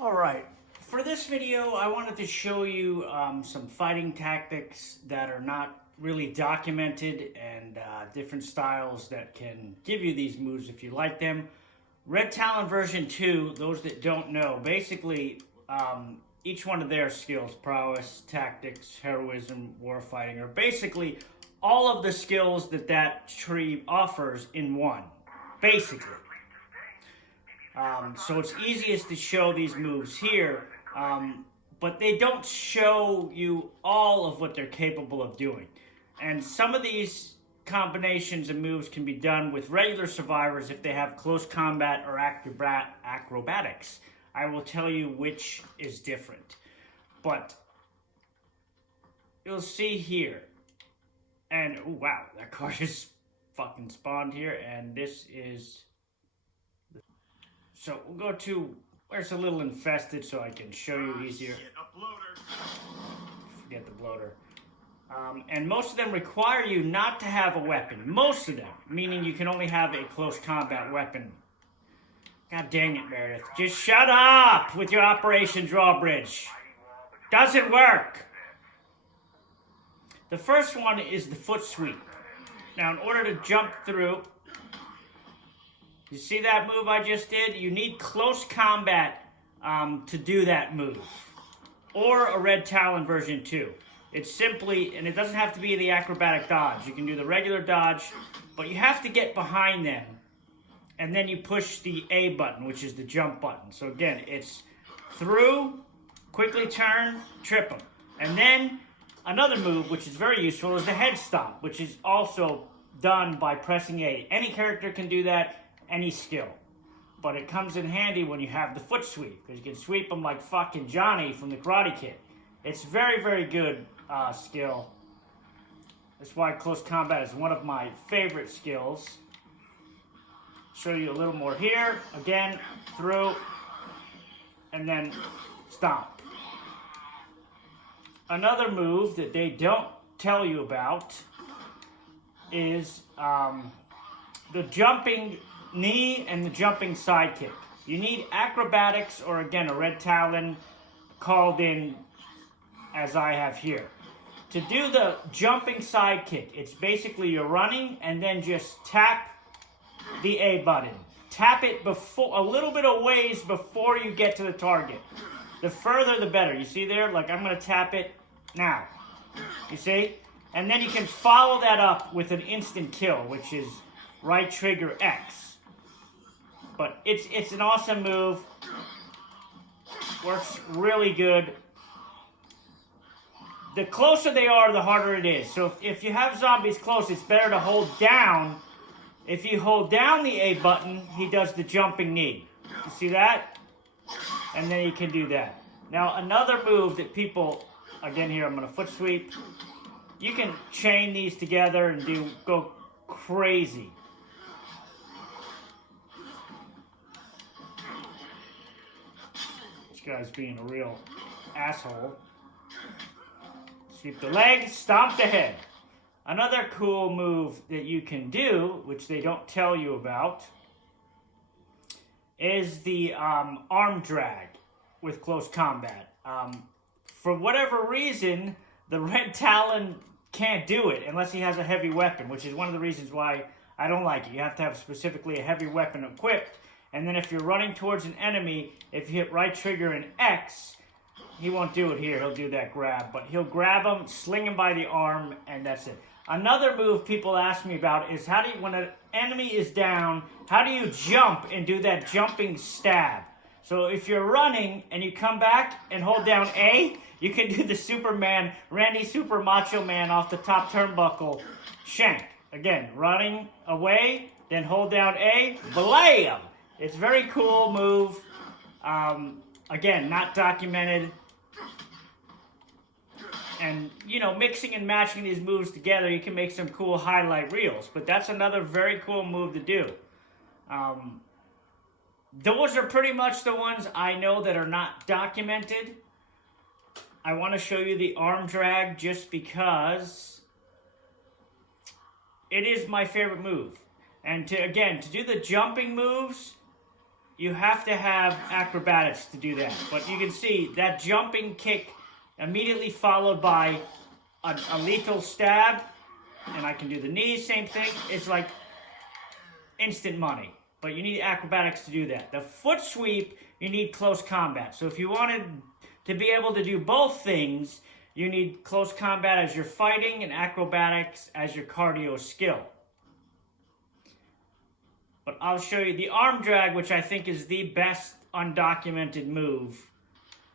Alright, for this video I wanted to show you some fighting tactics that are not really documented and different styles that can give you these moves if you like them. Red Talon version 2, those that don't know, basically each one of their skills, prowess, tactics, heroism, warfighting, are basically all of the skills that tree offers in one, basically. So it's easiest to show these moves here, but they don't show you all of what they're capable of doing. And some of these combinations and moves can be done with regular survivors if they have close combat or acrobatics. I will tell you which is different. But you'll see here, and oh, wow, that card is fucking spawned here, and this is... So we'll go to where it's a little infested so I can show you easier. Forget the bloater. And most of them require you not to have a weapon. Most of them, meaning you can only have a close combat weapon. God dang it, Meredith. Just shut up with your Operation Drawbridge. Doesn't work. The first one is the foot sweep. Now, in order to jump through... You see that move I just did? You need close combat to do that move. Or a Red Talon version 2. It's simply, and it doesn't have to be the acrobatic dodge. You can do the regular dodge, but you have to get behind them. And then you push the A button, which is the jump button. So again, it's through, quickly turn, trip them. And then another move, which is very useful, is the head stomp, which is also done by pressing A. Any character can do that. Any skill. But it comes in handy when you have the foot sweep, because you can sweep them like fucking Johnny from the Karate Kid. It's very, very good skill. That's why close combat is one of my favorite skills. Show you a little more here. Again, through, and then stomp. Another move that they don't tell you about is the jumping knee and the jumping sidekick. You need acrobatics or, again, a Red Talon called in as I have here. To do the jumping sidekick, it's basically you're running and then just tap the A button. Tap it before, a little bit of ways before you get to the target. The further the better. You see there? Like, I'm going to tap it now. You see? And then you can follow that up with an instant kill, which is right trigger X. But it's an awesome move. Works really good. The closer they are, the harder it is. So if you have zombies close, it's better to hold down. If you hold down the A button, he does the jumping knee. You see that? And then you can do that. Now, another move that people... Again, here, I'm going to foot sweep. You can chain these together and go crazy. This guy's being a real asshole. Sweep the leg, stomp the head. Another cool move that you can do, which they don't tell you about, is the arm drag with close combat. For whatever reason, the Red Talon can't do it unless he has a heavy weapon, which is one of the reasons why I don't like it. You have to have specifically a heavy weapon equipped. And then if you're running towards an enemy, if you hit right trigger and X, he won't do it here. He'll do that grab. But he'll grab him, sling him by the arm, and that's it. Another move people ask me about is how do you, when an enemy is down, how do you jump and do that jumping stab? So if you're running and you come back and hold down A, you can do the Superman, Randy Super Macho Man off the top turnbuckle shank. Again, running away, then hold down A, blam! It's a very cool move. Again, not documented. And, you know, mixing and matching these moves together, you can make some cool highlight reels. But that's another very cool move to do. Those are pretty much the ones I know that are not documented. I want to show you the arm drag just because it is my favorite move. And to do the jumping moves, you have to have acrobatics to do that. But you can see that jumping kick immediately followed by a lethal stab, and I can do the knees, same thing. It's like instant money, but you need acrobatics to do that. The foot sweep, you need close combat. So if you wanted to be able to do both things, you need close combat as your fighting and acrobatics as your cardio skill. But I'll show you the arm drag, which I think is the best undocumented move.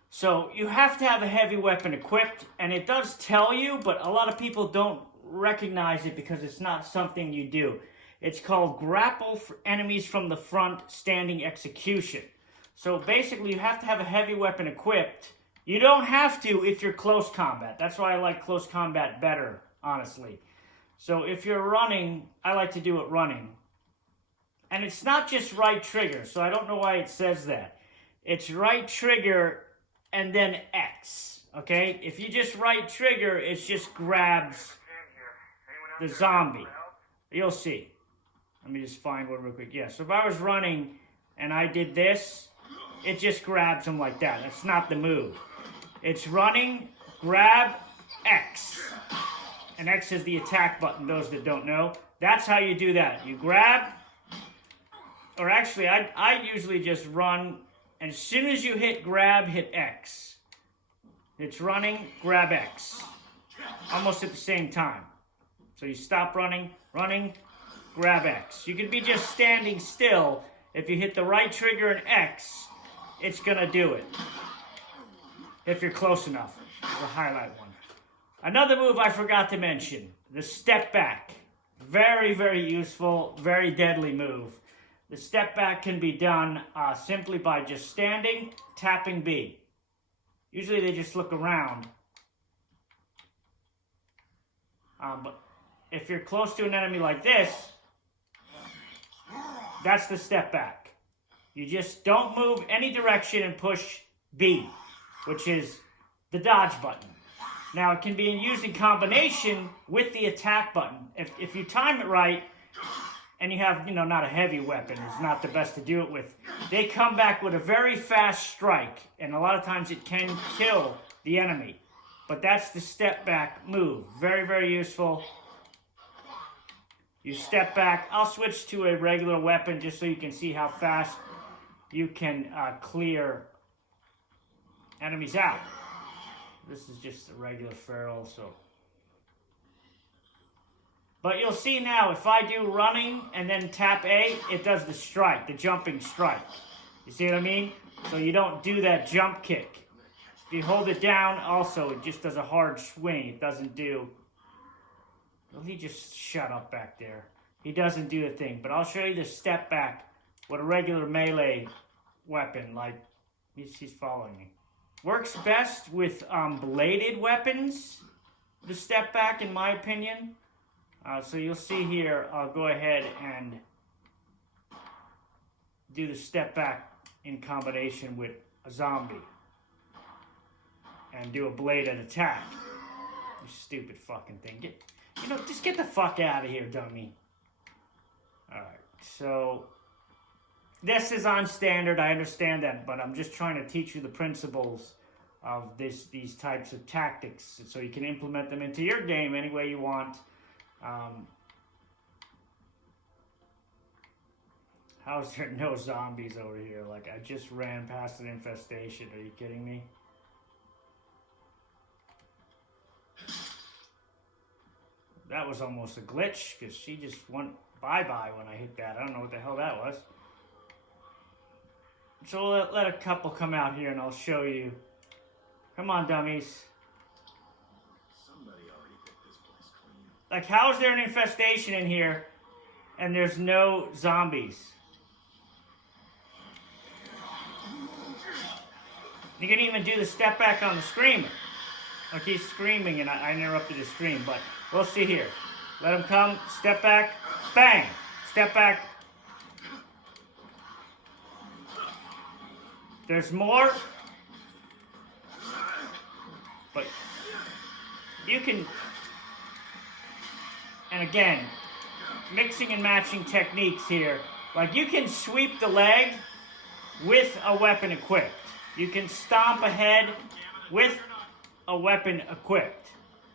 So you have to have a heavy weapon equipped, and it does tell you, but a lot of people don't recognize it because it's not something you do. It's called grapple for enemies from the front, standing execution. So basically you have to have a heavy weapon equipped. You don't have to if you're close combat. That's why I like close combat better, honestly. So if you're running, I like to do it running. And it's not just right trigger, so I don't know why it says that. It's right trigger and then X, okay? If you just right trigger, it just grabs the zombie. You'll see. Let me just find one real quick. Yeah, so if I was running and I did this, it just grabs him like that. That's not the move. It's running, grab, X. And X is the attack button, those that don't know. That's how you do that. You grab, or actually, I usually just run, and as soon as you hit grab, hit X. It's running, grab X. Almost at the same time. So you stop running, grab X. You could be just standing still. If you hit the right trigger and X, it's gonna do it. If you're close enough. There's a highlight one. Another move I forgot to mention, the step back. Very, very useful, very deadly move. The step back can be done simply by just standing, tapping B. Usually they just look around. But if you're close to an enemy like this, that's the step back. You just don't move any direction and push B, which is the dodge button. Now, it can be used in combination with the attack button. If you time it right, and you have, not a heavy weapon, it's not the best to do it with, they come back with a very fast strike, and a lot of times it can kill the enemy. But that's the step back move. Very, very useful. You step back. I'll switch to a regular weapon just so you can see how fast you can clear enemies out. This is just a regular feral, so. But you'll see now, if I do running and then tap A, it does the strike, the jumping strike. You see what I mean? So you don't do that jump kick. If you hold it down, also, it just does a hard swing. It doesn't do... Well, he just shut up back there. He doesn't do the thing. But I'll show you the step back with a regular melee weapon. Like, he's following me. Works best with bladed weapons, the step back, in my opinion. So you'll see here, I'll go ahead and do the step back in combination with a zombie. And do a bladed attack. You stupid fucking thing. Just get the fuck out of here, dummy. Alright, so this is on standard, I understand that, but I'm just trying to teach you the principles of these types of tactics so you can implement them into your game any way you want. How is there no zombies over here? Like, I just ran past an infestation. Are you kidding me? That was almost a glitch, because she just went bye-bye when I hit that. I don't know what the hell that was. So let a couple come out here and I'll show you. Come on, dummies. Like, how is there an infestation in here and there's no zombies? You can even do the step back on the screamer. Like, he's screaming and I interrupted his scream, but we'll see here. Let him come, step back, bang! Step back. There's more. But you can, and again, mixing and matching techniques here. Like, you can sweep the leg with a weapon equipped. You can stomp ahead with a weapon equipped.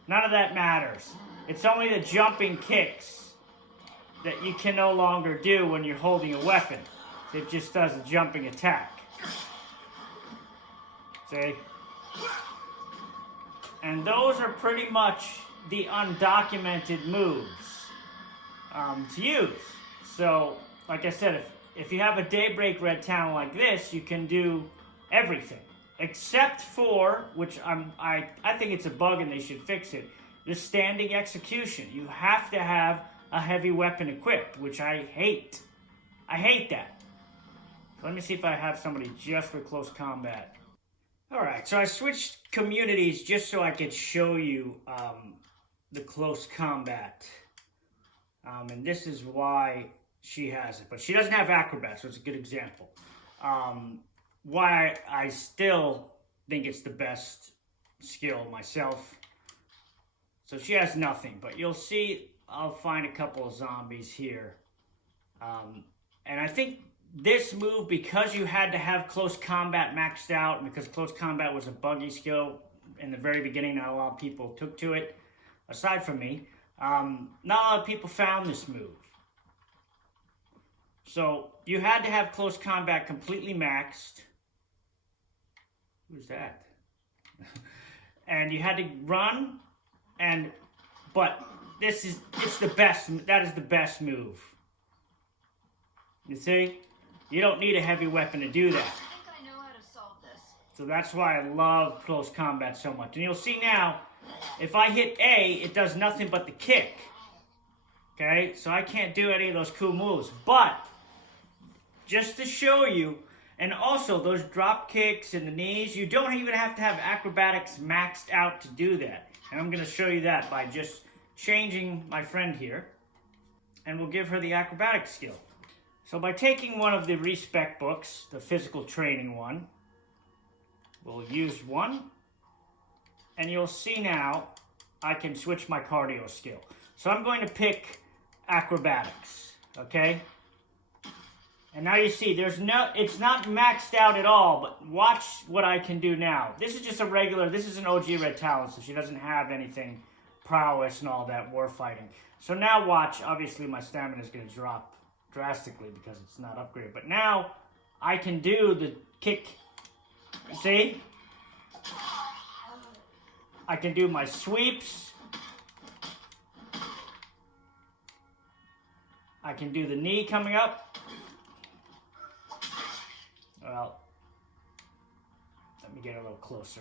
None of that matters. It's only the jumping kicks that you can no longer do when you're holding a weapon. It just does a jumping attack. See? And those are pretty much the undocumented moves to use. So, like I said, if you have a Daybreak Red Talon like this, you can do everything. Except for, which I think it's a bug and they should fix it, the standing execution. You have to have a heavy weapon equipped, which I hate. I hate that. Let me see if I have somebody just for close combat. Alright, so I switched communities just so I could show you the close combat. And this is why she has it. But she doesn't have acrobat, so it's a good example. Why I still think it's the best skill myself. So she has nothing, but you'll see I'll find a couple of zombies here. And I think this move, because you had to have close combat maxed out, and because close combat was a buggy skill in the very beginning, not a lot of people took to it, aside from me, not a lot of people found this move. So you had to have close combat completely maxed. Who's that? And you had to run, but it's the best, that is the best move. You see? You don't need a heavy weapon to do that. I think I know how to solve this. So that's why I love close combat so much. And you'll see now, if I hit A, it does nothing but the kick. Okay? So I can't do any of those cool moves. But, just to show you, and also those drop kicks and the knees, you don't even have to have acrobatics maxed out to do that. And I'm going to show you that by just changing my friend here. And we'll give her the acrobatic skill. So by taking one of the respec books, the physical training one, we'll use one, and you'll see now I can switch my cardio skill. So I'm going to pick acrobatics, okay? And now you see it's not maxed out at all, but watch what I can do now. This is just a regular, this is an OG Red Talon, so she doesn't have anything prowess and all that war fighting. So now watch, obviously my stamina is going to drop drastically because it's not upgraded. But now I can do the kick. See? I can do my sweeps. I can do the knee coming up. Well, let me get a little closer.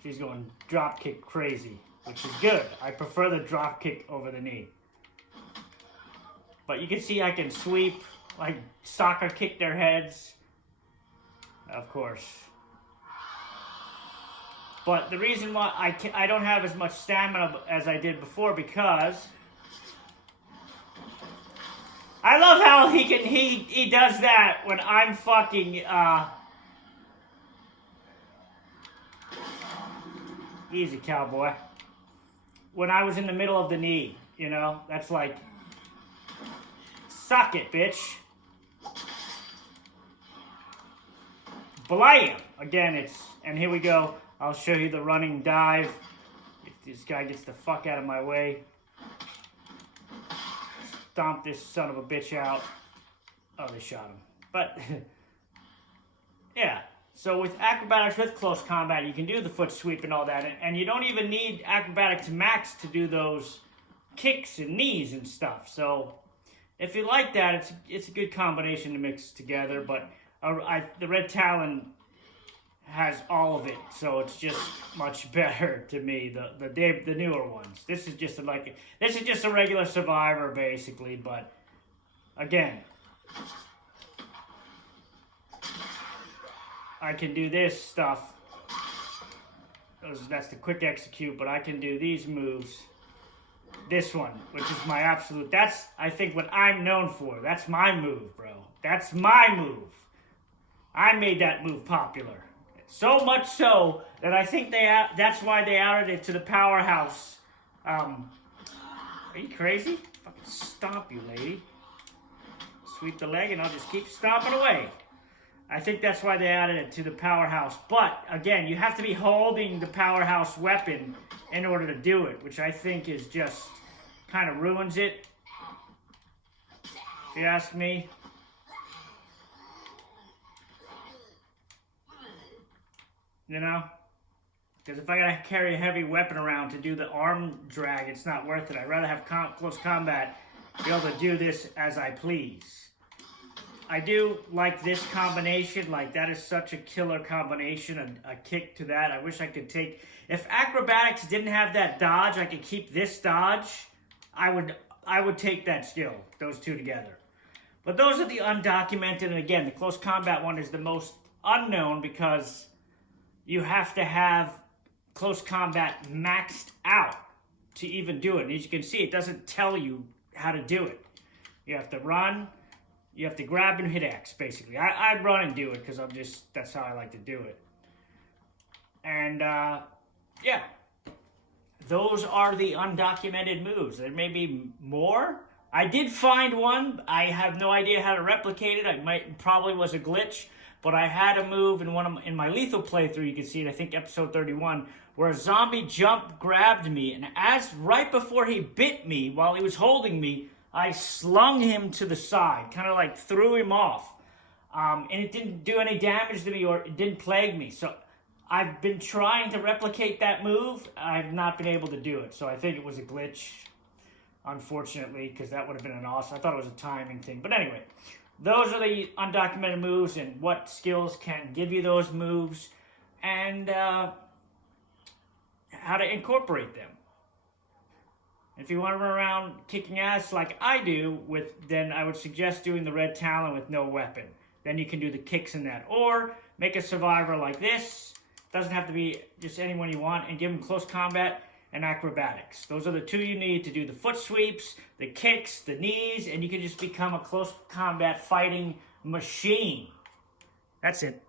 She's going drop kick crazy, which is good. I prefer the drop kick over the knee. But you can see I can sweep, like soccer kick their heads. Of course. But the reason why I don't have as much stamina as I did before, because I love how he does that when I'm fucking easy, cowboy. When I was in the middle of the knee, you know, that's like, suck it, bitch. Blam! Again, and here we go. I'll show you the running dive. If this guy gets the fuck out of my way. Stomp this son of a bitch out. Oh, they shot him. But, yeah. So with acrobatics, with close combat, you can do the foot sweep and all that. And you don't even need acrobatics max to do those kicks and knees and stuff. So if you like that, it's a good combination to mix together. But the Red Talon has all of it, so it's just much better to me. The newer ones. This is just a regular survivor basically. But again, I can do this stuff. That's the quick execute, but I can do these moves. This one, which is my absolute, that's, I think, what I'm known for. That's my move, bro. That's my move. I made that move popular. So much so that I think that's why they added it to the powerhouse. Are you crazy? Fucking stomp you, lady. sweep the leg, and I'll just keep stomping away. I think that's why they added it to the powerhouse. But, again, you have to be holding the powerhouse weapon in order to do it, which I think is just kind of ruins it, if you ask me. You know? Because if I gotta carry a heavy weapon around to do the arm drag, it's not worth it. I'd rather have close combat, be able to do this as I please. I do like this combination. Like, that is such a killer combination, a kick to that. I wish I could take... If acrobatics didn't have that dodge, I could keep this dodge, I would take that skill, those two together. But those are the undocumented, and again, the close combat one is the most unknown because you have to have close combat maxed out to even do it. And as you can see, it doesn't tell you how to do it. You have to run, you have to grab and hit X, basically. I run and do it because that's how I like to do it. And, yeah. Those are the undocumented moves. There may be more. I did find one. I have no idea how to replicate it. Probably was a glitch. But I had a move in my lethal playthrough, you can see it, I think episode 31, where a zombie grabbed me, and right before he bit me, while he was holding me, I slung him to the side, kind of like threw him off. And it didn't do any damage to me, or it didn't plague me. So I've been trying to replicate that move. I've not been able to do it. So I think it was a glitch, unfortunately, because that would have been an awesome. I thought it was a timing thing. But anyway, those are the undocumented moves and what skills can give you those moves and how to incorporate them. If you want to run around kicking ass like I do, then I would suggest doing the red talon with no weapon. Then you can do the kicks in that. Or make a survivor like this. Doesn't have to be just anyone you want. And give them close combat and acrobatics. Those are the two you need to do the foot sweeps, the kicks, the knees, and you can just become a close combat fighting machine. That's it.